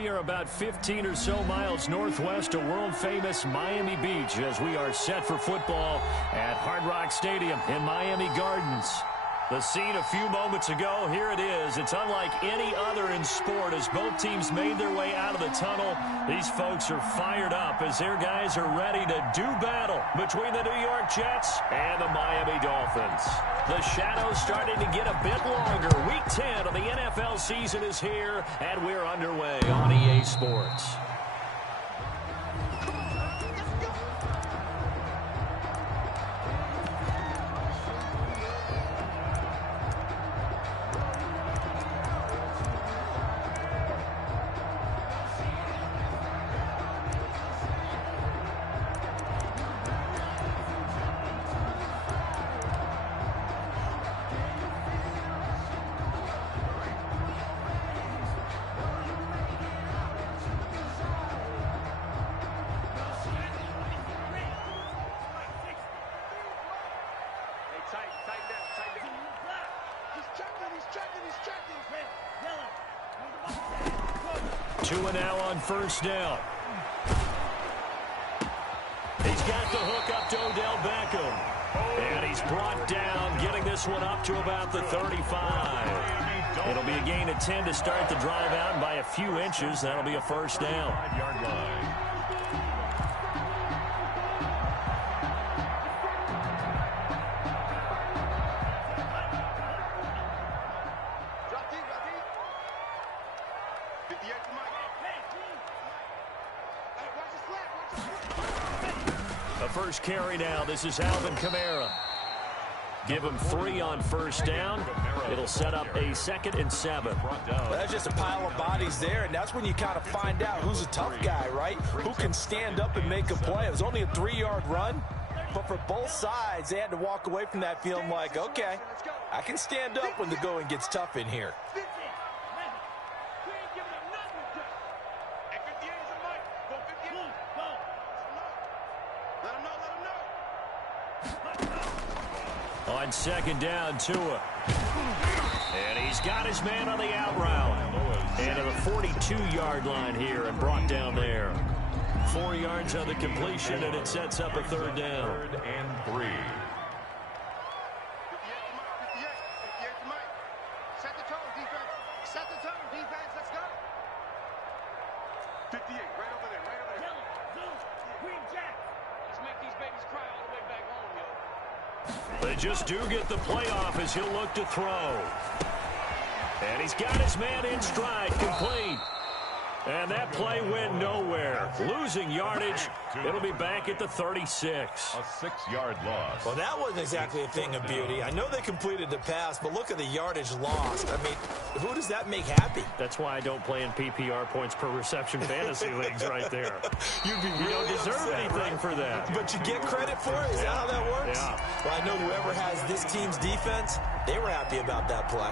We are about 15 or so miles northwest of world-famous Miami Beach as we are set for football at Hard Rock Stadium in Miami Gardens. The scene a few moments ago, here it is. It's unlike any other in sport as both teams made their way out of the tunnel. These folks are fired up as their guys are ready to do battle between the New York Jets and the Miami Dolphins. The shadow's starting to get a bit longer. Week 10 of the NFL season is here, and we're underway on EA Sports. Two and now on first down. He's got the hook up to Odell Beckham. And he's brought down, getting this one up to about the 35. It'll be a gain of 10 to start the drive out by a few inches. That'll be a first down. 5-yard line. First carry now. This is Alvin Kamara. Give him 3 on first down. It'll set up a 2nd and 7. That's just a pile of bodies there, and that's when you kind of find out who's a tough guy, right? Who can stand up and make a play. It was only a 3-yard run, but for both sides, they had to walk away from that feeling like, okay, I can stand up when the going gets tough in here. On 2nd down, Tua. And he's got his man on the out route. And to the 42-yard line here and brought down there. 4 yards on the completion, and it sets up a 3rd down. 3rd and 3. Set the tone, defense. Set the tone, defense. Let's go. 58, right over there, right over there. Yellow, blue, green jack. Let's make these babies cry all the way back home, yo. They just do get the playoff as he'll look to throw. And he's got his man in stride, complete. And that play went nowhere. Losing yardage. It'll be back at the 36. A 6-yard loss. Well, that wasn't exactly a thing of beauty. I know they completed the pass, but look at the yardage lost. I mean, who does that make happy? That's why I don't play in PPR points per reception fantasy leagues right there. You'd be really You don't deserve upset, anything right? for that. But you get credit for it? Is that how that works? Yeah. Well, I know whoever has this team's defense, they were happy about that play.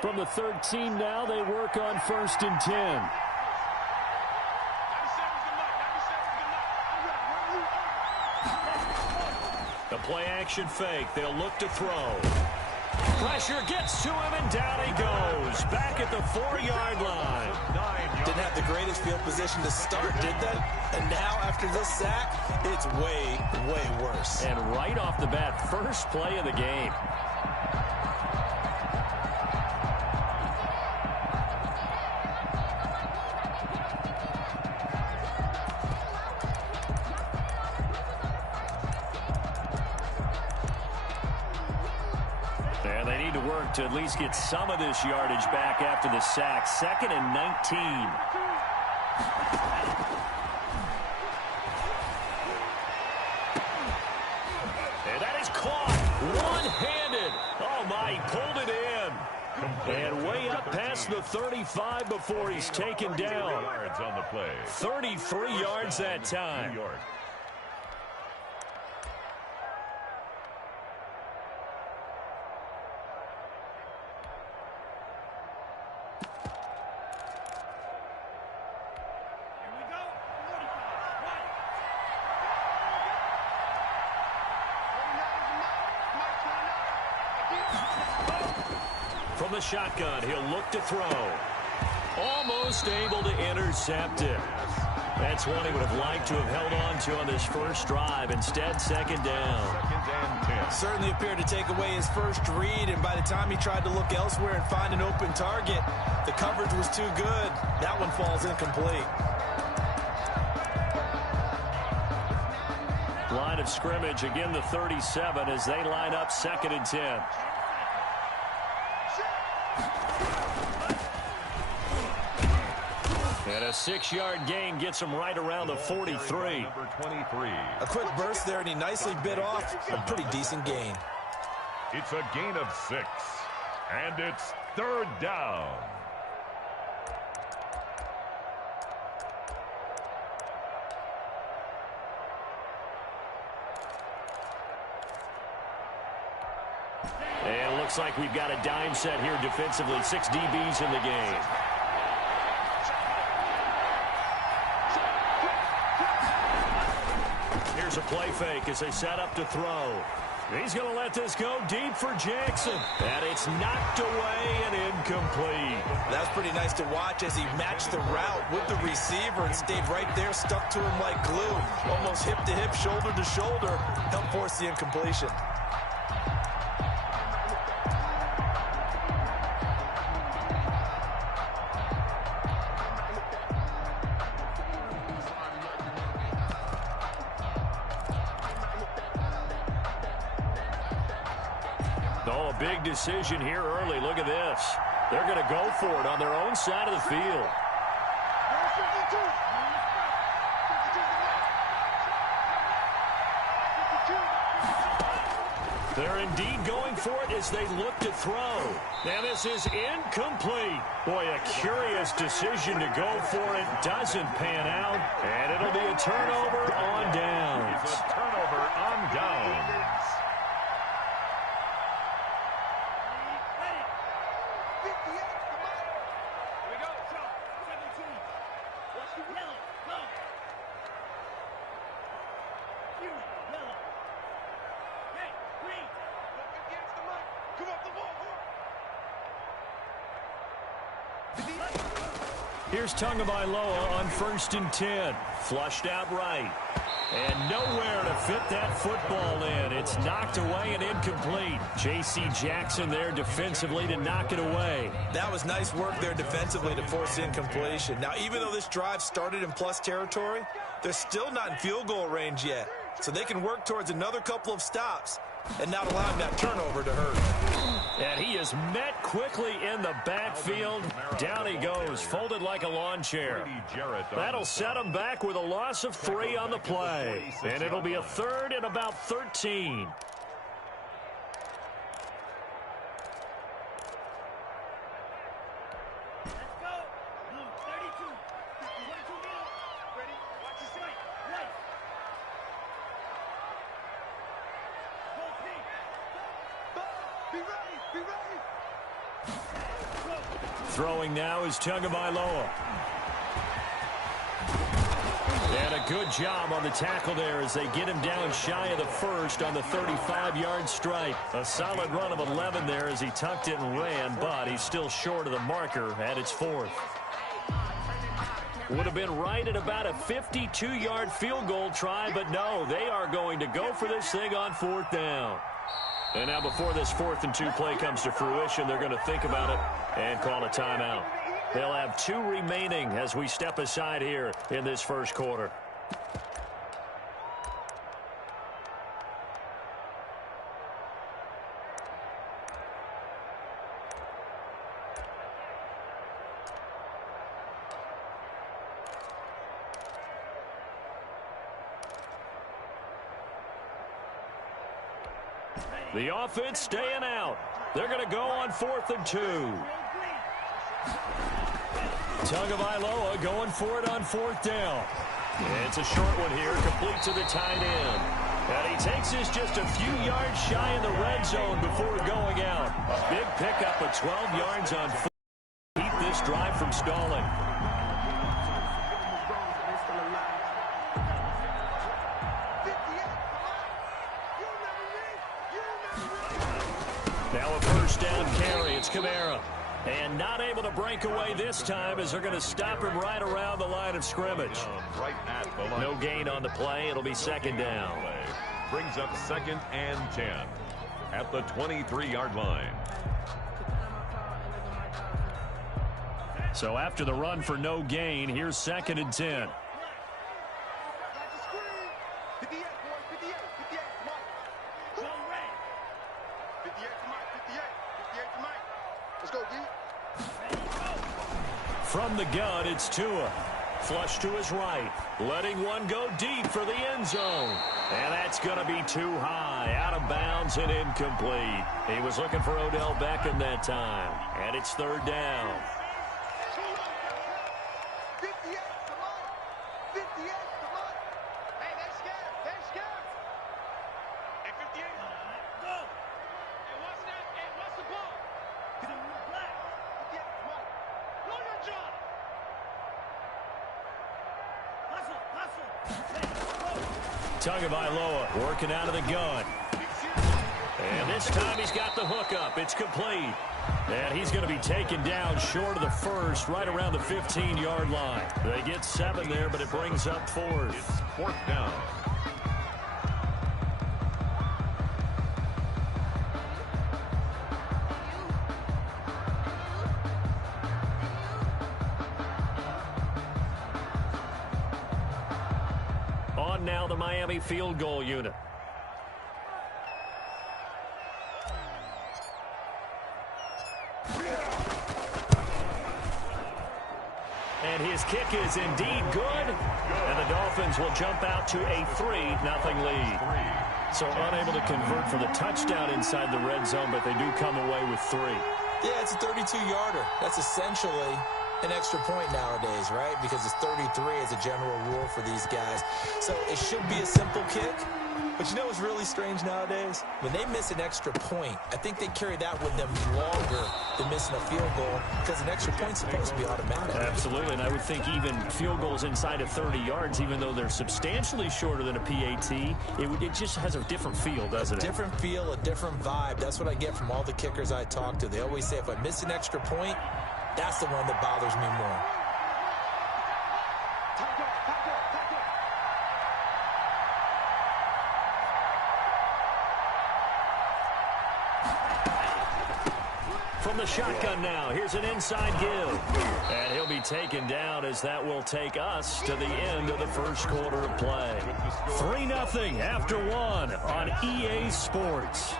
From the 13 now, they work on 1st and 10. The play action fake. They'll look to throw. Pressure gets to him, and down he goes. Back at the 4-yard line. Didn't have the greatest field position to start, did they? And now, after this sack, it's way, way worse. And right off the bat, first play of the game. To at least get some of this yardage back after the sack. 2nd and 19. And that is caught one-handed. Oh, my, he pulled it in. And way up past the 35 before he's taken down. Yards on the play. 33 yards that time. New York. From the shotgun, he'll look to throw. Almost able to intercept it. That's one he would have liked to have held on to on this first drive. Instead, second down. 2nd and 10. Certainly appeared to take away his first read, and by the time he tried to look elsewhere and find an open target, the coverage was too good. That one falls incomplete. Line of scrimmage, again the 37 as they line up 2nd and 10. And a 6-yard gain gets him right around the 43. Number 23. A quick burst there, and he nicely bit off a pretty decent gain. It's a gain of 6. And it's 3rd down. And it looks like we've got a dime set here defensively. 6 DBs in the game. Here's a play fake as they set up to throw. He's going to let this go deep for Jackson. And it's knocked away and incomplete. That's pretty nice to watch as he matched the route with the receiver and stayed right there, stuck to him like glue. Almost hip to hip, shoulder to shoulder, helped force the incompletion. Oh, a big decision here early. Look at this. They're going to go for it on their own side of the field. They're indeed going for it as they look to throw. And this is incomplete. Boy, a curious decision to go for it. Doesn't pan out. And it'll be a turnover on downs. It's a turnover on downs. Here's Tagovailoa on 1st and 10. Flushed out right. And nowhere to fit that football in. It's knocked away and incomplete. J.C. Jackson there defensively to knock it away. That was nice work there defensively to force incompletion. Now, even though this drive started in plus territory, they're still not in field goal range yet. So they can work towards another couple of stops and not allowing that turnover to hurt. And he is met quickly in the backfield. Down he goes, folded like a lawn chair. That'll set him back with a loss of 3 on the play. And it'll be a 3rd and about 13. Throwing now is Tagovailoa. And a good job on the tackle there as they get him down shy of the first on the 35-yard strike. A solid run of 11 there as he tucked it and ran, but he's still short of the marker at its 4th. Would have been right at about a 52-yard field goal try, but no, they are going to go for this thing on 4th down. And now before this 4th and 2 play comes to fruition, they're going to think about it and call a timeout. They'll have 2 remaining as we step aside here in this first quarter. The offense staying out. They're going to go on 4th and 2. Tagovailoa going for it on 4th down. It's a short one here, complete to the tight end. And he takes this just a few yards shy in the red zone before going out. A big pickup of 12 yards on 4. Keep this drive from stalling. Now a first down carry. It's Kamara. And not able to break away this time as they're going to stop him right around the line of scrimmage. Right at the line. No gain on the play. It'll be 2nd down. Brings up 2nd and 10 at the 23-yard line. So after the run for no gain, here's 2nd and 10. From the gun, it's Tua. Flush to his right. Letting one go deep for the end zone. And that's going to be too high. Out of bounds and incomplete. He was looking for Odell Beckham that time. And it's 3rd down. Tagovailoa working out of the gun. And this time he's got the hook up. It's complete. And he's going to be taken down short of the first, right around the 15-yard line. They get 7 there, but it brings up 4th. It's 4th down. Now the Miami field goal unit. And his kick is indeed good. And the Dolphins will jump out to a 3-0 lead. So unable to convert for the touchdown inside the red zone, but they do come away with 3. Yeah, it's a 32-yarder. That's essentially an extra point nowadays, right? Because it's 33 as a general rule for these guys. So it should be a simple kick. But you know what's really strange nowadays? When they miss an extra point, I think they carry that with them longer than missing a field goal because an extra point's supposed to be automatic. Absolutely, and I would think even field goals inside of 30 yards, even though they're substantially shorter than a PAT, it just has a different feel, doesn't it? Different feel, a different vibe. That's what I get from all the kickers I talk to. They always say if I miss an extra point, that's the one that bothers me more. From the shotgun now, here's an inside give. And he'll be taken down as that will take us to the end of the first quarter of play. 3-0 after 1 on EA Sports.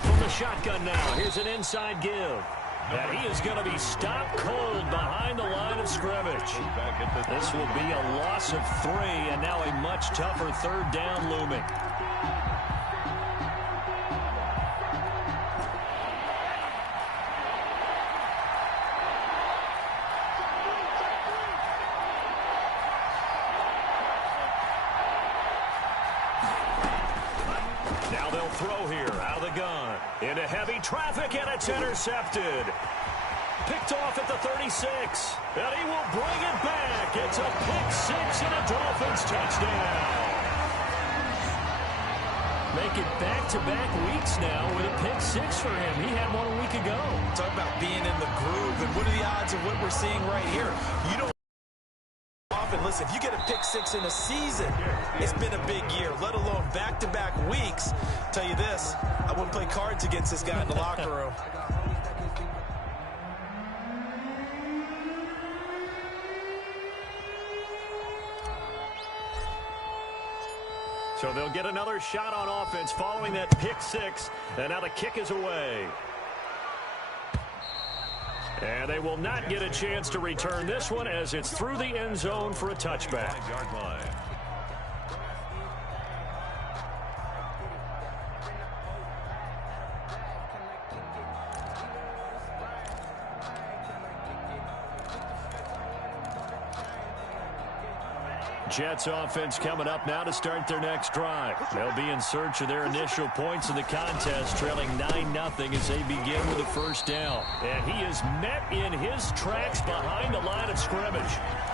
From the shotgun now, here's an inside give. And he is going to be stopped cold behind the line of scrimmage. This will be a loss of 3, and now a much tougher 3rd down looming. Now they'll throw here out of the gun. Into heavy traffic, and it's intercepted. Picked off at the 36. And he will bring it back. It's a pick 6 and a Dolphins touchdown. Make it back-to-back weeks now with a pick 6 for him. He had one a week ago. Talk about being in the groove, and what are the odds of what we're seeing right here? You don't often, listen, if you get a pick 6 in a season, it's been a big year, let alone back-to-back weeks. Tell you this, I wouldn't play cards against this guy in the locker room. So they'll get another shot on offense following that pick 6. And now the kick is away. And they will not get a chance to return this one as it's through the end zone for a touchback. Jets offense coming up now to start their next drive. They'll be in search of their initial points in the contest, trailing 9-0 as they begin with a first down. And he is met in his tracks behind the line of scrimmage.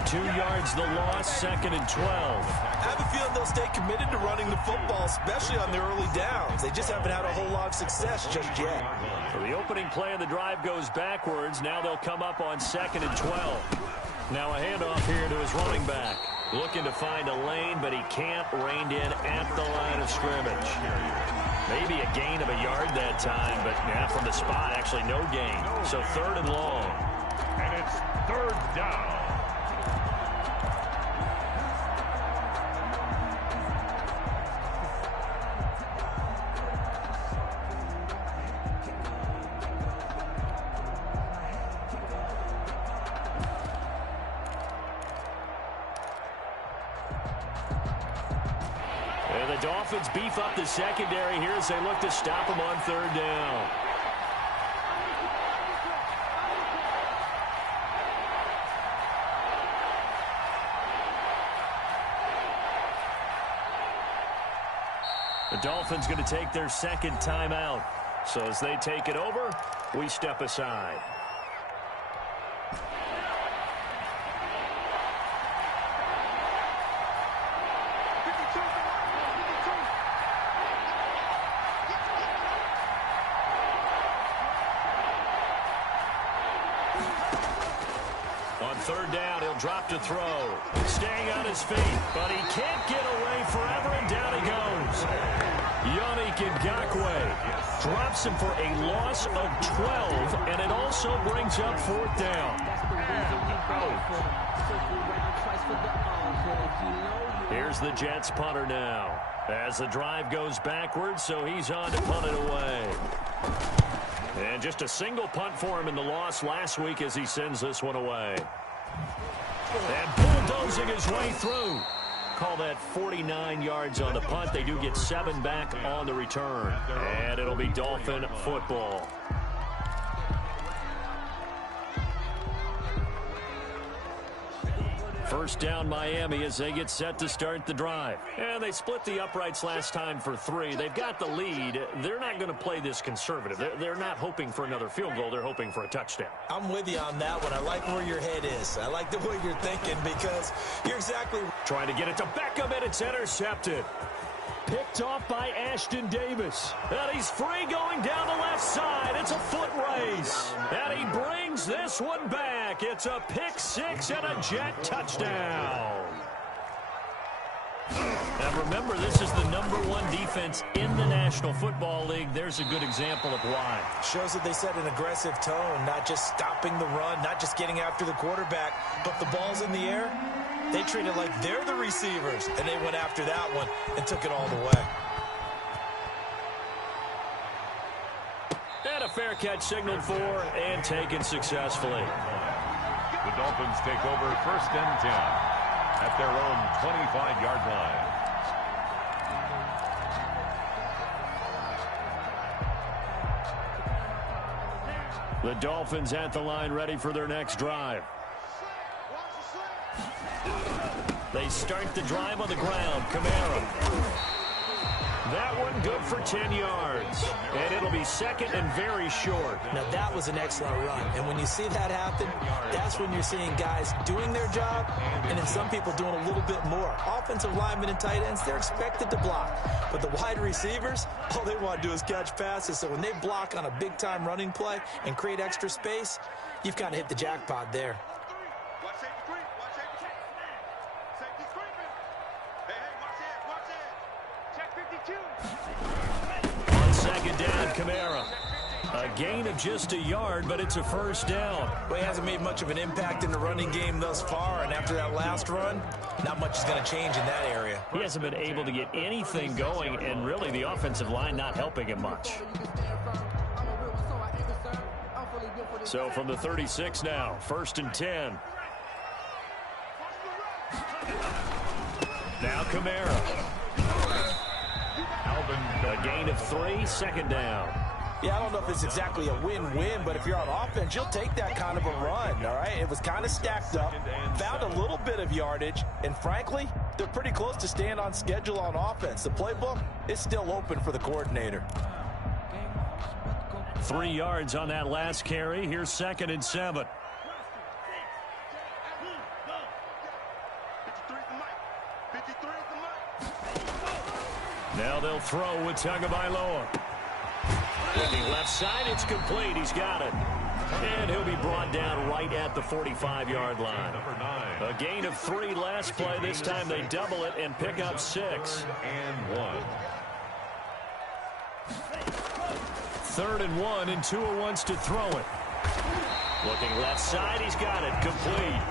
2 yards the loss, 2nd and 12. I have a feeling they'll stay committed to running the football, especially on their early downs. They just haven't had a whole lot of success just yet. So the opening play of the drive goes backwards. Now they'll come up on 2nd and 12. Now a handoff here to his running back. Looking to find a lane, but he can't. Reined in at the line of scrimmage. Maybe a gain of a yard that time, but yeah, from the spot, actually no gain. So 3rd and long. And it's 3rd down. Dolphins beef up the secondary here as they look to stop him on 3rd down. The Dolphins going to take their 2nd timeout. So as they take it over, we step aside. On 3rd down, he'll drop to throw. Staying on his feet, but he can't get away forever, and down he goes. Yannick Ngakoue drops him for a loss of 12, and it also brings up 4th down. Here's the Jets punter now. As the drive goes backwards, so he's on to punt it away. And just a single punt for him in the loss last week as he sends this one away. And bulldozing his way through. Call that 49 yards on the punt. They do get 7 back on the return. And it'll be Dolphin football. First down Miami as they get set to start the drive. And they split the uprights last time for 3. They've got the lead. They're not going to play this conservative. They're not hoping for another field goal. They're hoping for a touchdown. I'm with you on that one. I like where your head is. I like the way you're thinking because you're exactly... Trying to get it to Beckham, and it's intercepted. Picked off by Ashton Davis. And he's free going down the left side. It's a foot race. And he brings this one back. It's a pick 6 and a Jet touchdown. And remember, this is the #1 defense in the National Football League. There's a good example of why. Shows that they set an aggressive tone, not just stopping the run, not just getting after the quarterback, but the ball's in the air. They treat it like they're the receivers, and they went after that one and took it all the way. And a fair catch signaled for and taken successfully. The Dolphins take over 1st and 10 at their own 25-yard line. The Dolphins at the line ready for their next drive. They start the drive on the ground. Kamara. That one good for 10 yards. And it'll be 2nd and very short. Now, that was an excellent run. And when you see that happen, that's when you're seeing guys doing their job and then some people doing a little bit more. Offensive linemen and tight ends, they're expected to block. But the wide receivers, all they want to do is catch passes. So when they block on a big-time running play and create extra space, you've kind of hit the jackpot there. On 2nd down, Kamara. A gain of just a yard, but it's a first down. Well, he hasn't made much of an impact in the running game thus far, and after that last run, not much is going to change in that area. He hasn't been able to get anything going, and really the offensive line not helping him much. So from the 36 now, 1st and 10. Now Kamara. A gain of 3, 2nd down. Yeah, I don't know if it's exactly a win-win, but if you're on offense, you'll take that kind of a run, all right? It was kind of stacked up, found a little bit of yardage, and frankly, they're pretty close to staying on schedule on offense. The playbook is still open for the coordinator. 3 yards on that last carry. Here's 2nd and 7. Now they'll throw with Tagovailoa. Looking left side, it's complete. He's got it. And he'll be brought down right at the 45-yard line. A gain of 3 last play. This time they double it and pick up 6. And 1. 3rd and 1, and Tua wants to throw it. Looking left side, he's got it. Complete.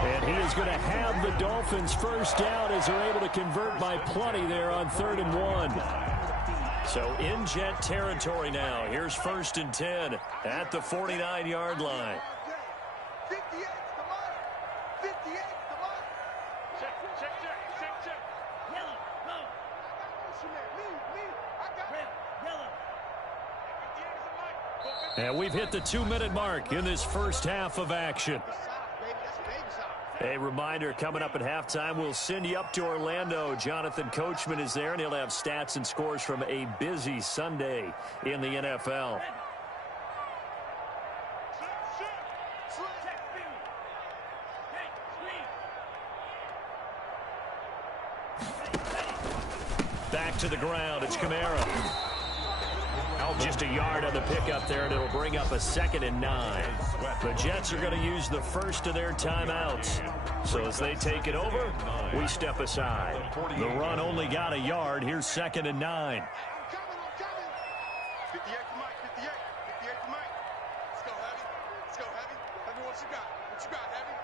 And he is going to have the Dolphins first down as they're able to convert by plenty there on 3rd and 1. So in Jet territory now. Here's 1st and 10 at the 49-yard line. And we've hit the 2-minute mark in this first half of action. A reminder, coming up at halftime, we'll send you up to Orlando. Jonathan Coachman is there, and he'll have stats and scores from a busy Sunday in the NFL. Back to the ground, it's Kamara. Just a yard on the pickup there, and it'll bring up a 2nd and 9. The Jets are going to use the first of their timeouts. So as they take it over, we step aside. The run only got a yard. Here's 2nd and 9. 58 to Mike, 58 to Mike. Let's go, Heavy. Let's go, Heavy. Tell me what you got. What you got, Heavy?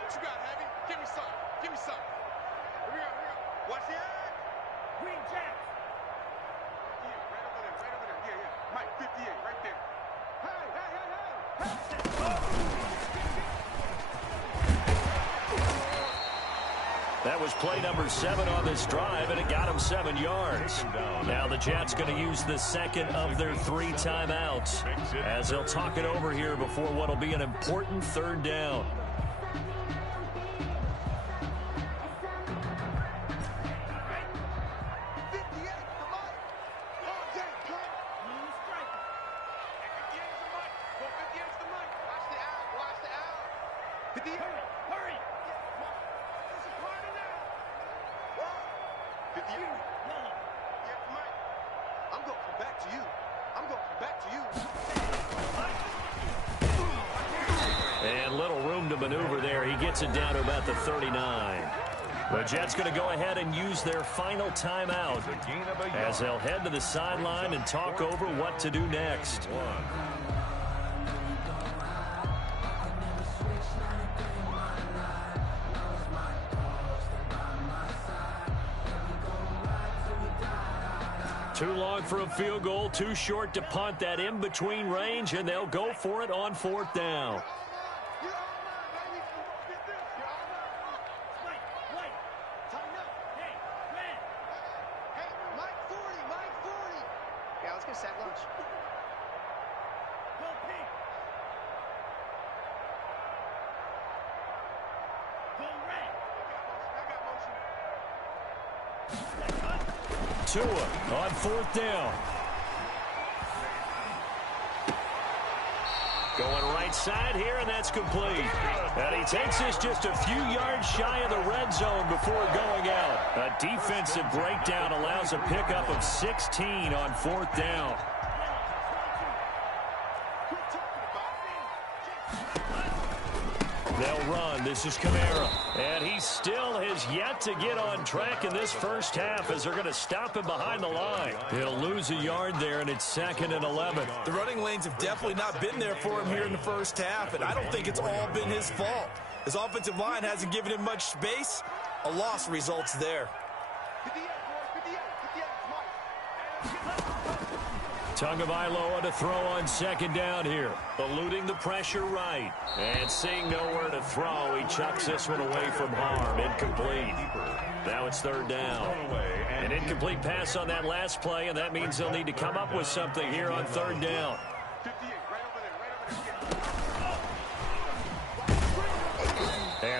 What you got, Heavy? Give me some. Give me some. Here we go, here we go. Watch the eye. Green Jack. Right over there, right over there. Yeah, yeah. Mike, 58, right there. Hey, hey, hey, hey. That was play number 7 on this drive, and it got him 7 yards. Now the Jets going to use the second of their 3 timeouts as they'll talk it over here before what will be an important 3rd down. It down to about the 39. The Jets going to go ahead and use their final timeout as they'll head to the sideline and talk over what to do next. Too long for a field goal, too short to punt. That in-between range, and they'll go for it on 4th down. Tua on 4th down. Going right side here, and that's complete. And he takes this just a few yards shy of the red zone before going out. A defensive breakdown allows a pickup of 16 on 4th down. They'll run. This is Kamara. And he still has yet to get on track in this first half as they're going to stop him behind the line. He'll lose a yard there, and it's 2nd and 11. The running lanes have definitely not been there for him here in the first half, and I don't think it's all been his fault. His offensive line hasn't given him much space. A loss results there. Tagovailoa to throw on 2nd down here. Eluding the pressure right. And seeing nowhere to throw, he chucks this one away from harm. Incomplete. Now it's 3rd down. An incomplete pass on that last play, and that means they'll need to come up with something here on 3rd down.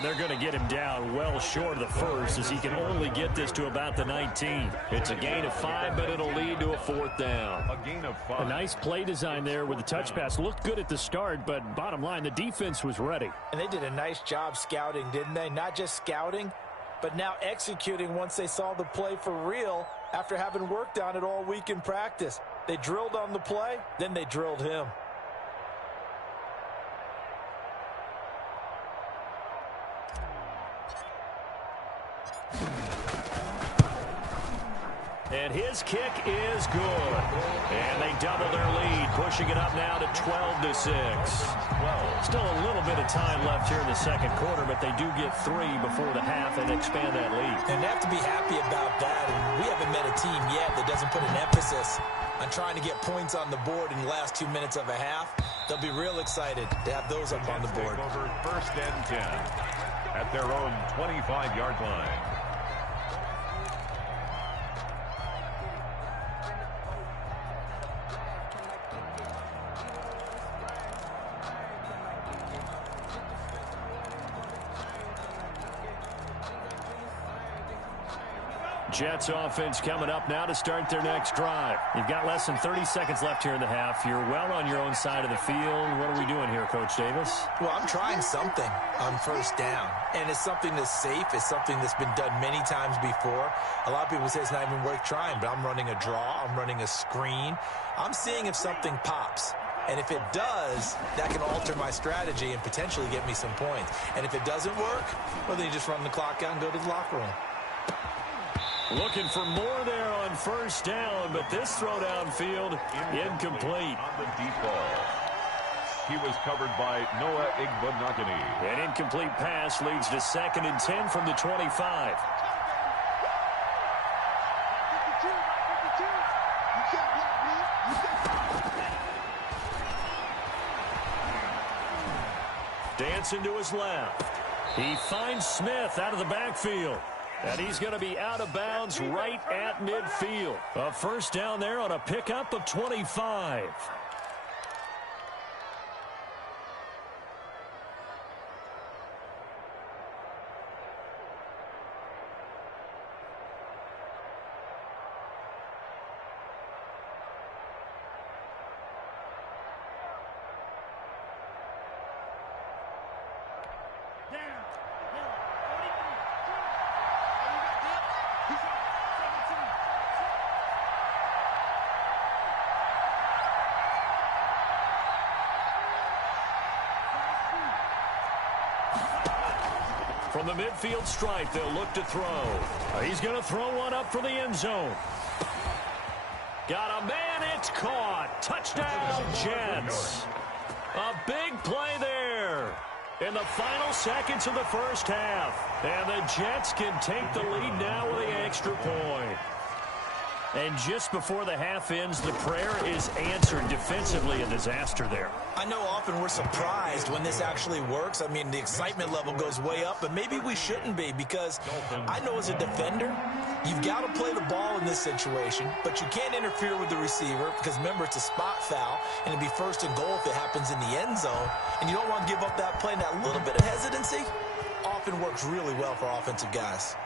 they're going to get him down well short of the first, as he can only get this to about the 19. It's a gain of 5, but it'll lead to a 4th down. A gain of 5. A nice play design there with the touch pass. Looked good at the start, but bottom line, the defense was ready. And they did a nice job scouting, didn't they? Not just scouting, but now executing once they saw the play for real after having worked on it all week in practice. They drilled on the play, then they drilled him. And his kick is good. And they double their lead, pushing it up now to 12-6. Still a little bit of time left here in the second quarter, but they do get 3 before the half and expand that lead. And they have to be happy about that. And we haven't met a team yet that doesn't put an emphasis on trying to get points on the board in the last 2 minutes of a half. They'll be real excited to have those up on the board. Over 1st and 10 at their own 25-yard line. Jets offense coming up now to start their next drive. You've got less than 30 seconds left here in the half. You're well on your own side of the field. What are we doing here, Coach Davis? Well, I'm trying something on 1st down, and it's something that's safe. It's something that's been done many times before. A lot of people say it's not even worth trying, but I'm running a draw. I'm running a screen. I'm seeing if something pops. And if it does, that can alter my strategy and potentially get me some points. And if it doesn't work, well, then you just run the clock out and go to the locker room. Looking for more there on 1st down, but this throw downfield incomplete. On the deep ball. He was covered by Noah Igbinoghene. An incomplete pass leads to 2nd and 10 from the 25. Dancing to his left. He finds Smith out of the backfield. And he's going to be out of bounds right at midfield. A 1st down there on a pickup of 25. From the midfield stripe, they'll look to throw. He's going to throw one up for the end zone. Got a man, it's caught. Touchdown, Jets. A big play there in the final seconds of the 1st half. And the Jets can take the lead now with the extra point. And just before the half ends, the prayer is answered defensively. A disaster there. I know often we're surprised when this actually works. I mean, the excitement level goes way up, but maybe we shouldn't be, because I know as a defender, you've got to play the ball in this situation, but you can't interfere with the receiver because, remember, it's a spot foul, and it'd be 1st and goal if it happens in the end zone, and you don't want to give up that play. And that little bit of hesitancy often works really well for offensive guys.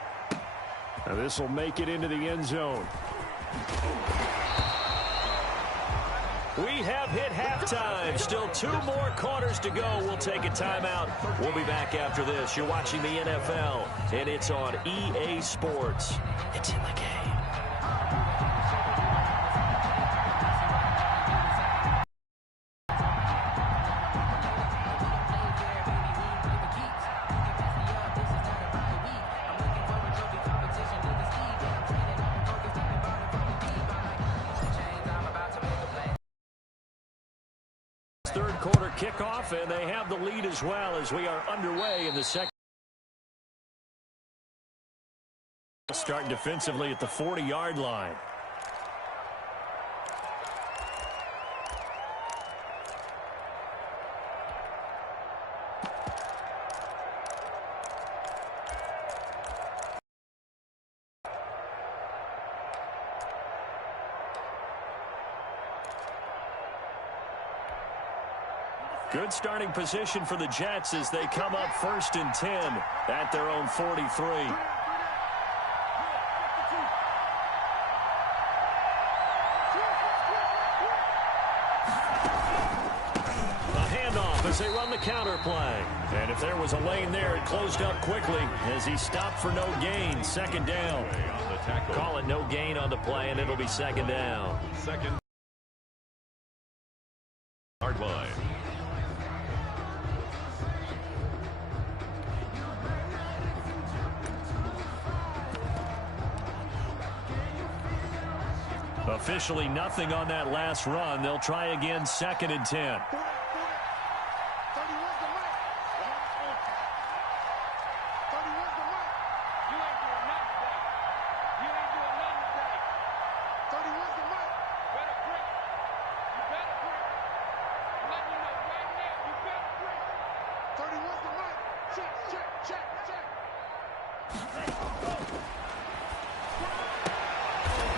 Now this will make it into the end zone. We have hit halftime. Still 2 more quarters to go. We'll take a timeout. We'll be back after this. You're watching the NFL, and it's on EA Sports. It's in the game. Third quarter kickoff, and they have the lead as well as we are underway in the second. Start defensively at the 40-yard line. Good starting position for the Jets as they come up 1st and 10 at their own 43. As they run the counter play. And if there was a lane there, it closed up quickly as he stopped for no gain. 2nd down. Call it no gain on the play, and it'll be 2nd down. 2nd yard line. Officially nothing on that last run. They'll try again 2nd and 10.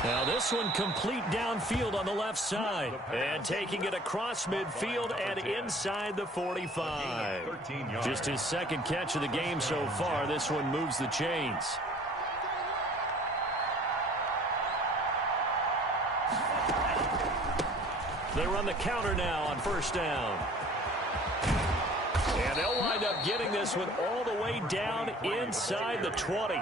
Now this one complete downfield on the left side. And taking it across midfield and inside the 45. Just his 2nd catch of the game so far. This one moves the chains. They run the counter now on 1st down. And they'll wind up getting this one all the way down inside the 20.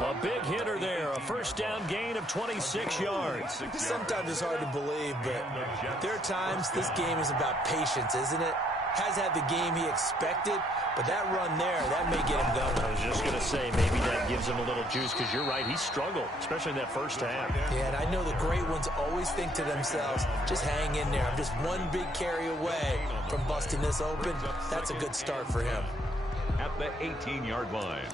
A big hitter there, a 1st down gain of 26 yards. Sometimes it's hard to believe, but there are times this game is about patience, isn't it? Has had the game he expected, but that run there, that may get him going. I was just going to say, maybe that gives him a little juice, because you're right, he struggled, especially in that 1st half. Yeah, and I know the great ones always think to themselves, just hang in there. I'm just one big carry away from busting this open. That's a good start for him. At the 18-yard line.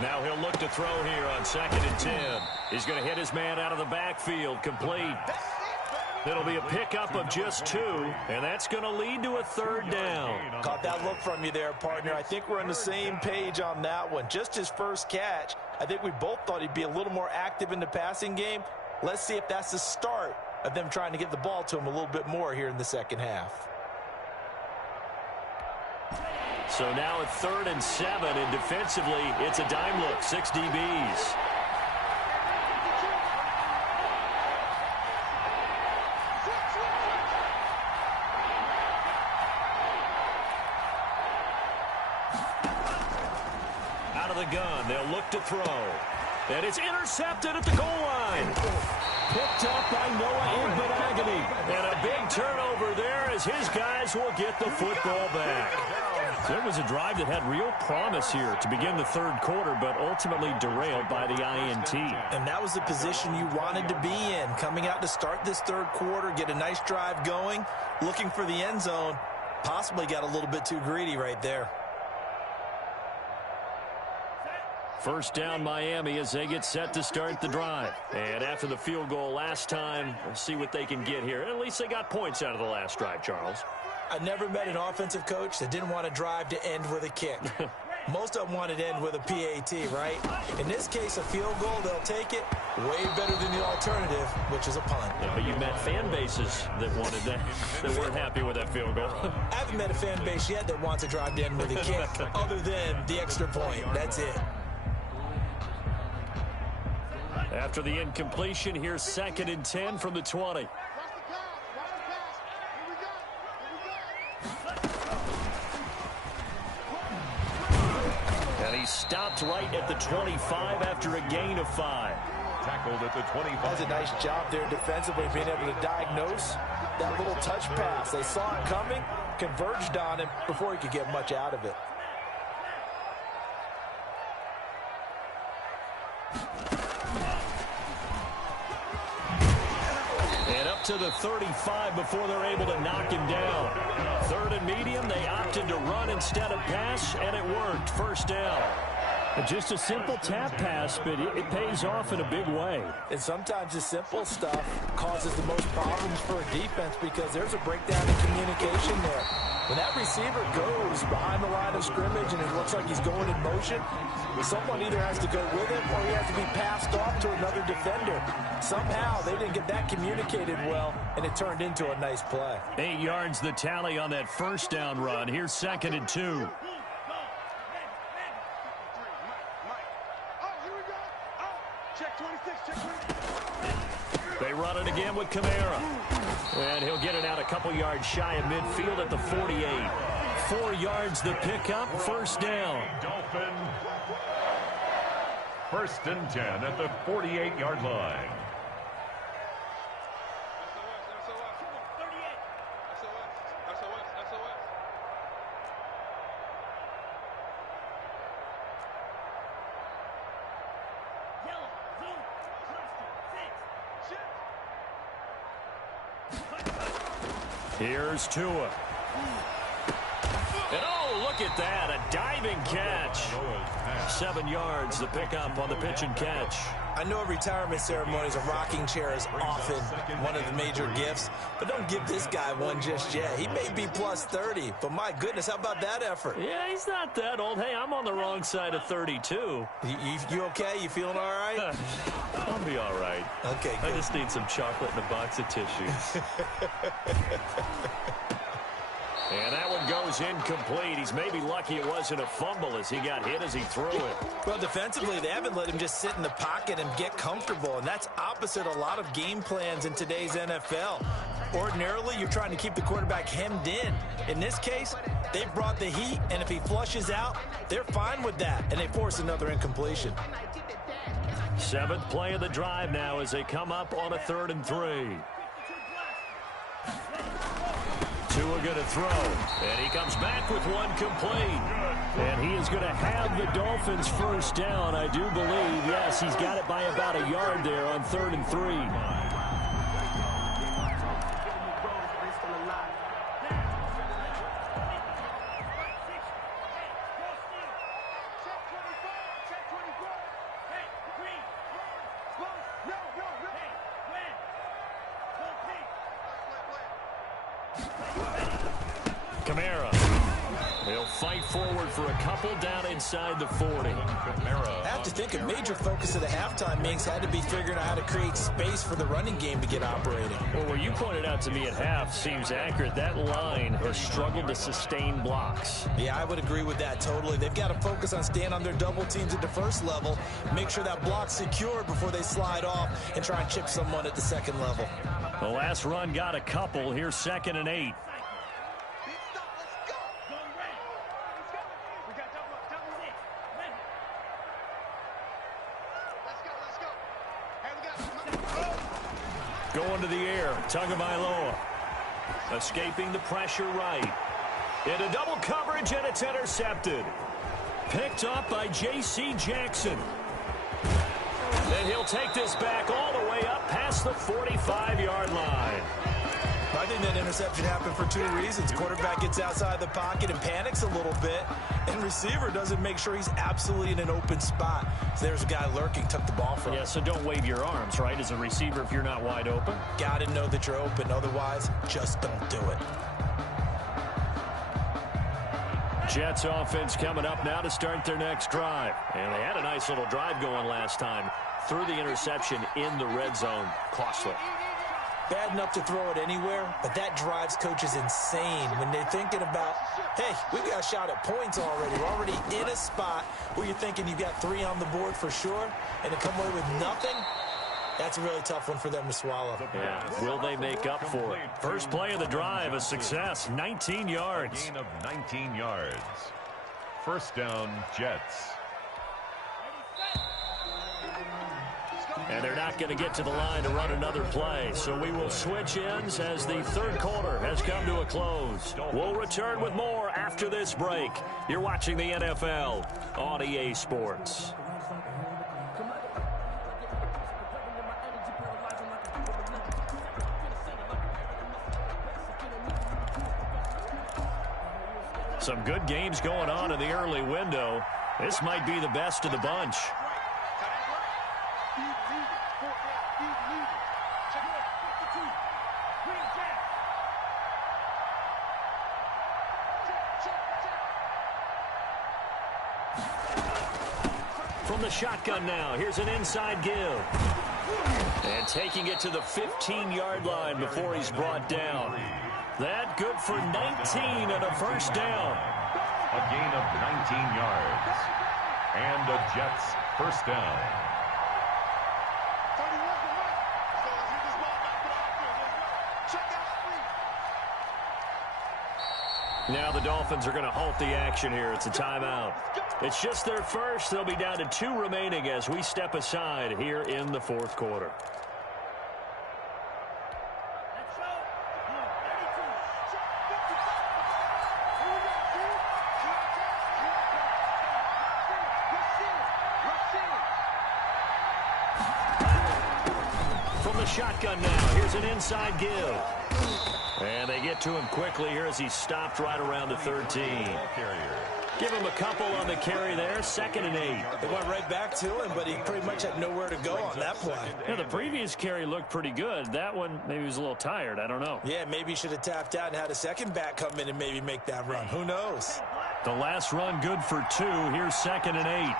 Now he'll look to throw here on 2nd and 10. He's going to hit his man out of the backfield, complete. It'll be a pickup of just 2, and that's going to lead to a 3rd down. Caught that look from you there, partner. I think we're on the same page on that one. Just his 1st catch. I think we both thought he'd be a little more active in the passing game. Let's see if that's the start of them trying to get the ball to him a little bit more here in the 2nd half. So now at 3rd and 7, and defensively, it's a dime look, 6 DBs. Out of the gun, they'll look to throw. And it's intercepted at the goal line. Picked up by Noah Igbinoghene. And a big turnover there as his guys will get the football back. So it was a drive that had real promise here to begin the 3rd quarter, but ultimately derailed by the INT. And that was the position you wanted to be in. Coming out to start this 3rd quarter, get a nice drive going, looking for the end zone. Possibly got a little bit too greedy right there. 1st down Miami as they get set to start the drive. And after the field goal last time, we'll see what they can get here. At least they got points out of the last drive, Charles. I never met an offensive coach that didn't want to drive to end with a kick. Most of them wanted to end with a PAT, right? In this case, a field goal, they'll take it. Way better than the alternative, which is a punt. Yeah, but you met fan bases that wanted that, that weren't happy with that field goal. I haven't met a fan base yet that wants to drive to end with a kick, other than the extra point. That's it. After the incompletion, here's 2nd and 10 from the 20. And he stopped right at the 25 after a gain of 5. Tackled at the 25. That's a nice job there defensively, being able to diagnose that little touch pass. They saw it coming, converged on him before he could get much out of it. And up to the 35 before they're able to knock him down. 3rd and medium, they opted to run instead of pass, and it worked. 1st down. Just a simple tap pass, but it pays off in a big way. And sometimes the simple stuff causes the most problems for a defense because there's a breakdown in communication there. When that receiver goes behind the line of scrimmage and it looks like he's going in motion, someone either has to go with him or he has to be passed off to another defender. Somehow they didn't get that communicated well, and it turned into a nice play. 8 yards the tally on that first down run. Here's 2nd and 2. They run it again with Kamara. And he'll get it out a couple yards shy of midfield at the 48. 4 yards the pickup, first down. Dolphin. 1st and 10 at the 48-yard line. Here's Tua. And oh, look at that, a diving catch. 7 yards, the pickup on the pitch and catch. I know at retirement ceremonies, a rocking chair is often one of the major gifts, but don't give this guy one just yet. He may be plus 30, but my goodness, how about that effort? Yeah, he's not that old. Hey, I'm on the wrong side of 32. You okay? You feeling all right? I'll be all right. Okay, good. I just need some chocolate and a box of tissues. And that one goes incomplete. He's maybe lucky it wasn't a fumble as he got hit as he threw it. Well, defensively, they haven't let him just sit in the pocket and get comfortable, and that's opposite a lot of game plans in today's NFL. Ordinarily, you're trying to keep the quarterback hemmed in. In this case, they brought the heat, and if he flushes out, they're fine with that, and they force another incompletion. 7th play of the drive now as they come up on a 3rd and 3. Tua going to throw, and he comes back with one complete. And he is going to have the Dolphins first down, I do believe. Yes, he's got it by about a yard there on 3rd and 3. Kamara. He'll fight forward for a couple down inside the 40. I have to think a major focus of the halftime meetings had to be figuring out how to create space for the running game to get operating. Well, what you pointed out to me at half seems accurate. That line has struggled to sustain blocks. Yeah, I would agree with that totally. They've got to focus on staying on their double teams at the first level, make sure that block's secured before they slide off, and try and chip someone at the second level. The last run got a couple. Here's 2nd and 8. Going to the air, Tagovailoa. Escaping the pressure right. Into double coverage, and it's intercepted. Picked up by J.C. Jackson. And he'll take this back all the way up past the 45-yard line. I think that interception happened for 2 reasons. Quarterback gets outside the pocket and panics a little bit, and receiver doesn't make sure he's absolutely in an open spot. So there's a guy lurking, took the ball from him. Yeah, so don't wave your arms, right, as a receiver if you're not wide open. Got to know that you're open. Otherwise, just don't do it. Jets offense coming up now to start their next drive. And they had a nice little drive going last time. Threw the interception in the red zone. Costly. Bad enough to throw it anywhere, but that drives coaches insane when they're thinking about, hey, we've got a shot at points already. We're already in a spot where you're thinking you've got 3 on the board for sure, and to come away with nothing, that's a really tough one for them to swallow. Yeah. Will they make up for it? First play of the drive, a success, 19 yards. Gain of 19 yards. First down, Jets. And they're not going to get to the line to run another play. So we will switch ends as the 3rd quarter has come to a close. We'll return with more after this break. You're watching the NFL on EA Sports. Some good games going on in the early window. This might be the best of the bunch. From the shotgun now, here's an inside give. And taking it to the 15-yard line before he's brought down. That good for 19 and a first down. A gain of 19 yards. And the Jets first down. Now the Dolphins are going to halt the action here. It's a timeout. It's just their first. They'll be down to 2 remaining as we step aside here in the fourth quarter. From the shotgun now, here's an inside give. And they get to him quickly here as he's stopped right around the 13. Give him a couple on the carry there, 2nd and 8. They went right back to him, but he pretty much had nowhere to go on that play. Yeah, the previous carry looked pretty good. That one, maybe he was a little tired. I don't know. Yeah, maybe he should have tapped out and had a second back come in and maybe make that run. Who knows? The last run good for 2. Here's 2nd and 8.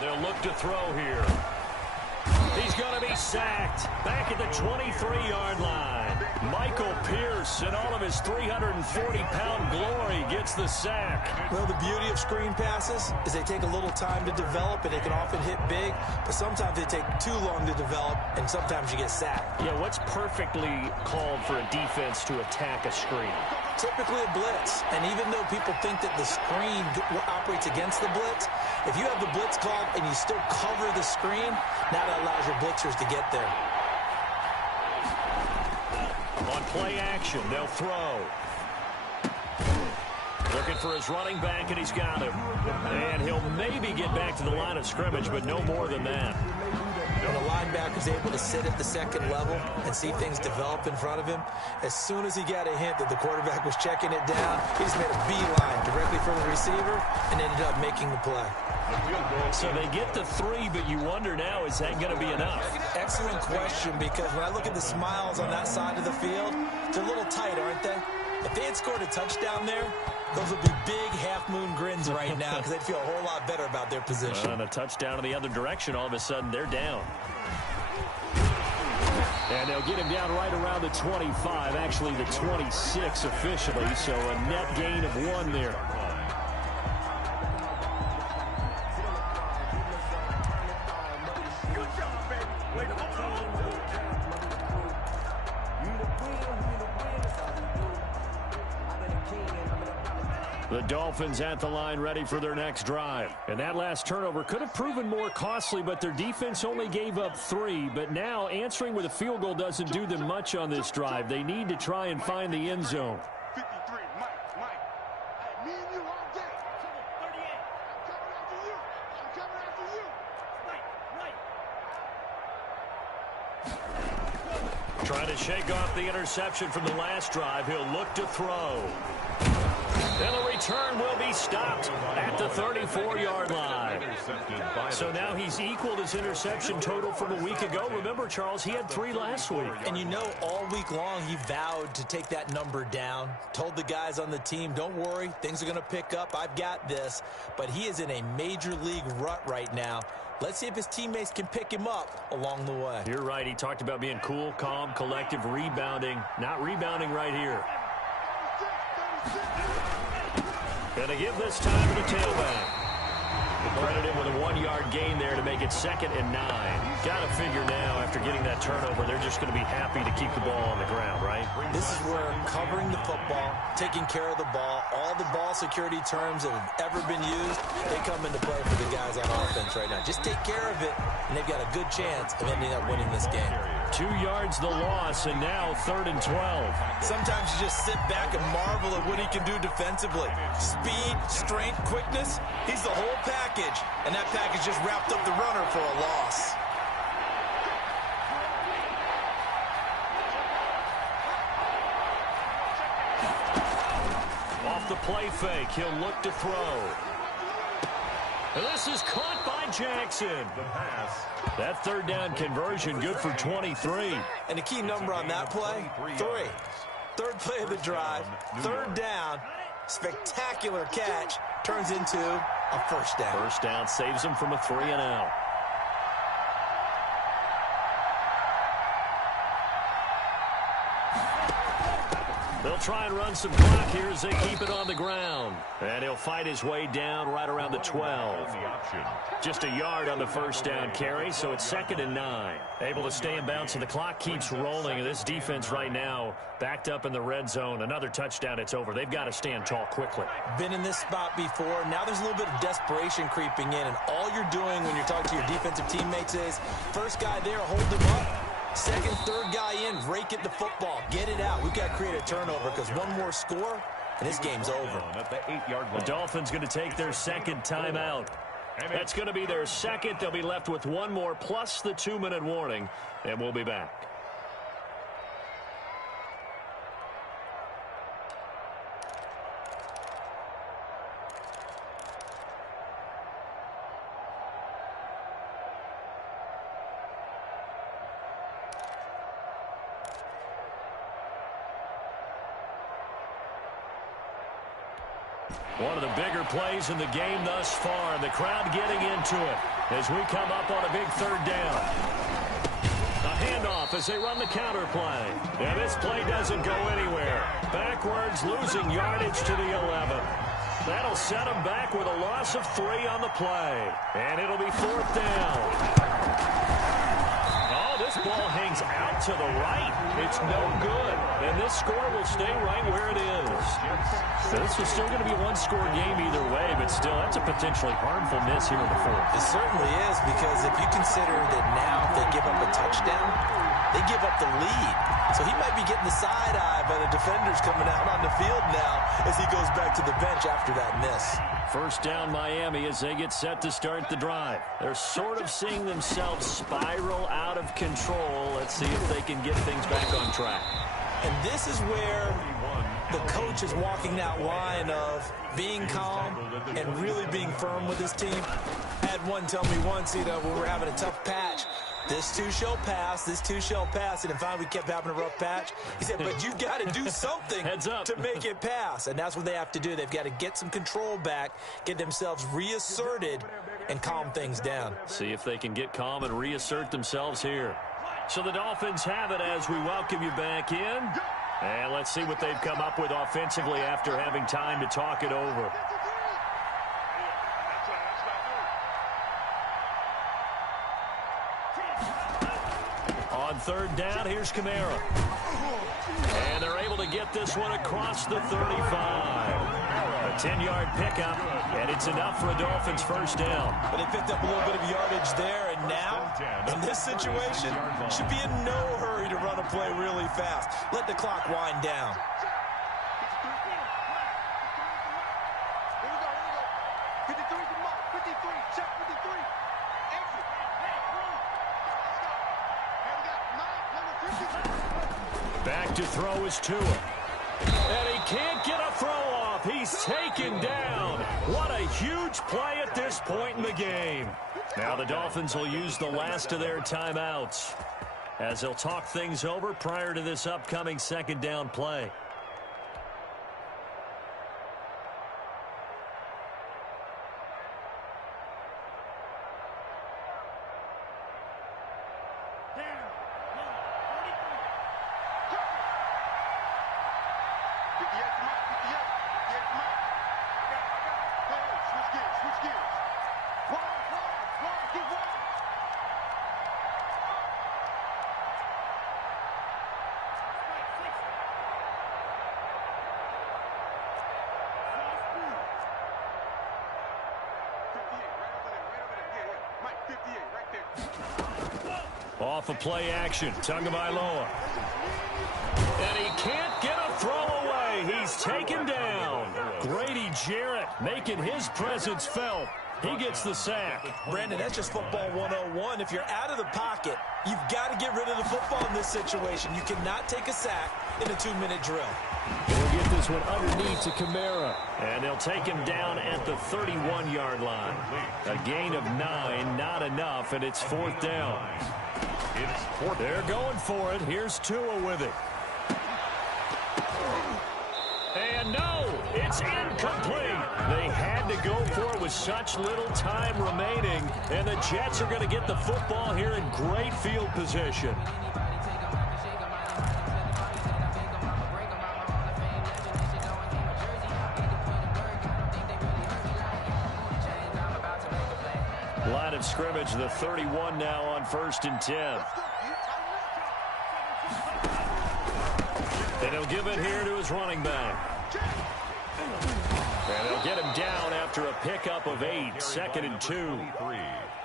They'll look to throw here. He's going to be sacked back at the 23-yard line. Michael Pierce, in all of his 340-pound glory, gets the sack. Well, the beauty of screen passes is they take a little time to develop, and they can often hit big, but sometimes they take too long to develop, and sometimes you get sacked. Yeah, what's perfectly called for a defense to attack a screen? Typically a blitz, and even though people think that the screen operates against the blitz, if you have the blitz called and you still cover the screen, now that allows your blitzers to get there. On play action, they'll throw. Looking for his running back, and he's got him. And he'll maybe get back to the line of scrimmage, but no more than that. When a linebacker's able to sit at the second level and see things develop in front of him, as soon as he got a hint that the quarterback was checking it down, he just made a beeline directly for the receiver and ended up making the play. So they get the 3, but you wonder now, is that going to be enough? Excellent question, because when I look at the smiles on that side of the field, they're a little tight, aren't they? If they had scored a touchdown there, those would be big half-moon grins right now because they'd feel a whole lot better about their position. And a touchdown in the other direction, all of a sudden they're down. And they'll get him down right around the 25, actually the 26 officially, so a net gain of 1 there. The Dolphins at the line ready for their next drive. And that last turnover could have proven more costly, but their defense only gave up 3. But now answering with a field goal doesn't do them much on this drive. They need to try and find the end zone. 53, Mike. Hey, me and you all day. 38. I'm coming after you. I'm coming after you. Right. Trying to shake off the interception from the last drive. He'll look to throw. And the return will be stopped at the 34-yard line. So now he's equaled his interception total from a week ago. Remember, Charles, he had 3 last week. And you know, all week long he vowed to take that number down. Told the guys on the team, don't worry, things are going to pick up. I've got this. But he is in a major league rut right now. Let's see if his teammates can pick him up along the way. You're right. He talked about being cool, calm, collective, rebounding. Not rebounding right here. Gonna give this time to the tailback. Credit him with a 1-yard gain there to make it 2nd and 9. Got to figure now, after getting that turnover, they're just going to be happy to keep the ball on the ground, right? This is where covering the football, taking care of the ball, all the ball security terms that have ever been used, they come into play for the guys on offense right now. Just take care of it, and they've got a good chance of ending up winning this game. 2 yards the loss, and now 3rd and 12. Sometimes you just sit back and marvel at what he can do defensively. Speed, strength, quickness, he's the whole package. And that package just wrapped up the runner for a loss. play fake. He'll look to throw. And this is caught by Jackson. The pass. That third down conversion good for 23. And the key number on that play, 3. Third play of the drive, third down, spectacular catch, turns into a first down. First down saves him from a 3-and-out. They'll try and run some clock here as they keep it on the ground. And he'll fight his way down right around the 12. Just a yard on the first down carry, so it's 2nd and 9. Able to stay in bounds, and the clock keeps rolling. And this defense right now backed up in the red zone. Another touchdown, it's over. They've got to stand tall quickly. Been in this spot before. Now there's a little bit of desperation creeping in. And all you're doing when you're talking to your defensive teammates is, first guy there, hold him up. Second, third guy in, rake at the football. Get it out. We've got to create a turnover because one more score, and this game's over. At the 8-yard line. The Dolphins going to take their second timeout. That's going to be their second. They'll be left with one more plus the 2-minute warning, and we'll be back. One of the bigger plays in the game thus far. The crowd getting into it as we come up on a big third down. A handoff as they run the counter play. And this play doesn't go anywhere. Backwards, losing yardage to the 11. That'll set them back with a loss of 3 on the play. And it'll be 4th down. This ball hangs out to the right. It's no good. And this score will stay right where it is. So this is still going to be a one-score game either way, but still, that's a potentially harmful miss here in the 4th. It certainly is, because if you consider that now if they give up a touchdown, they give up the lead. So he might be getting the side-eye by the defenders coming out on the field now as he goes back to the bench after that miss. First down Miami as they get set to start the drive. They're sort of seeing themselves spiral out of control. Let's see if they can get things back on track. And this is where the coach is walking that line of being calm and really being firm with his team. I had one tell me once, when we were having a tough patch, this too shall pass, this too shall pass. And finally we kept having a rough patch. He said, but you've got to do something to make it pass. And that's what they have to do. They've got to get some control back, get themselves reasserted, and calm things down. See if they can get calm and reassert themselves here. So the Dolphins have it as we welcome you back in. And let's see what they've come up with offensively after having time to talk it over. On third down, here's Kamara. And they're able to get this one across the 35. A 10-yard pickup, and it's enough for a Dolphins first down. But they picked up a little bit of yardage there, and now, in this situation, should be in no hurry to run a play really fast. Let the clock wind down. Back to throw is Tua. And he can't get a throw off. He's taken down. What a huge play at this point in the game. Now the Dolphins will use the last of their timeouts as they'll talk things over prior to this upcoming second down play. Off of play action, Tagovailoa. And he can't get a throw away. He's taken down. Grady Jarrett making his presence felt. He gets the sack. Brandon, that's just football 101. If you're out of the pocket, you've got to get rid of the football in this situation. You cannot take a sack in a 2-minute drill. He'll get the this one underneath to Kamara. And they'll take him down at the 31-yard line. A gain of 9, not enough, and it's 4th down. They're going for it. Here's Tua with it. And no, it's incomplete. They had to go for it with such little time remaining. And the Jets are going to get the football here in great field position. Line of scrimmage, the 31 now on 1st and 10. And he'll give it here to his running back. And they'll get him down after a pickup of 8, 2nd and 2.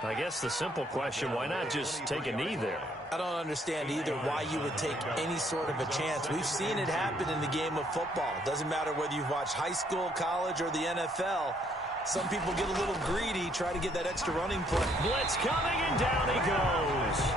I guess the simple question, why not just take a knee there? I don't understand either why you would take any sort of a chance. We've seen it happen in the game of football. Doesn't matter whether you've watched high school, college, or the NFL. Some people get a little greedy, try to get that extra running play. Blitz coming, and down he goes.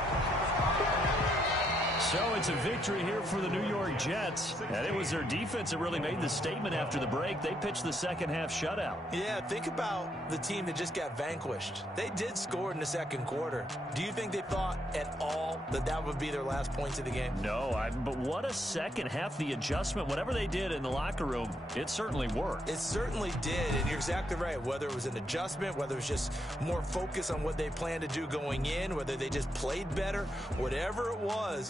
So it's a victory here for the New York Jets. And it was their defense that really made the statement after the break. They pitched the second-half shutout. Yeah, think about the team that just got vanquished. They did score in the second quarter. Do you think they thought at all that that would be their last points of the game? No, but what a second half. The adjustment, whatever they did in the locker room, it certainly worked. It certainly did, and you're exactly right. Whether it was an adjustment, whether it was just more focus on what they planned to do going in, whether they just played better, whatever it was,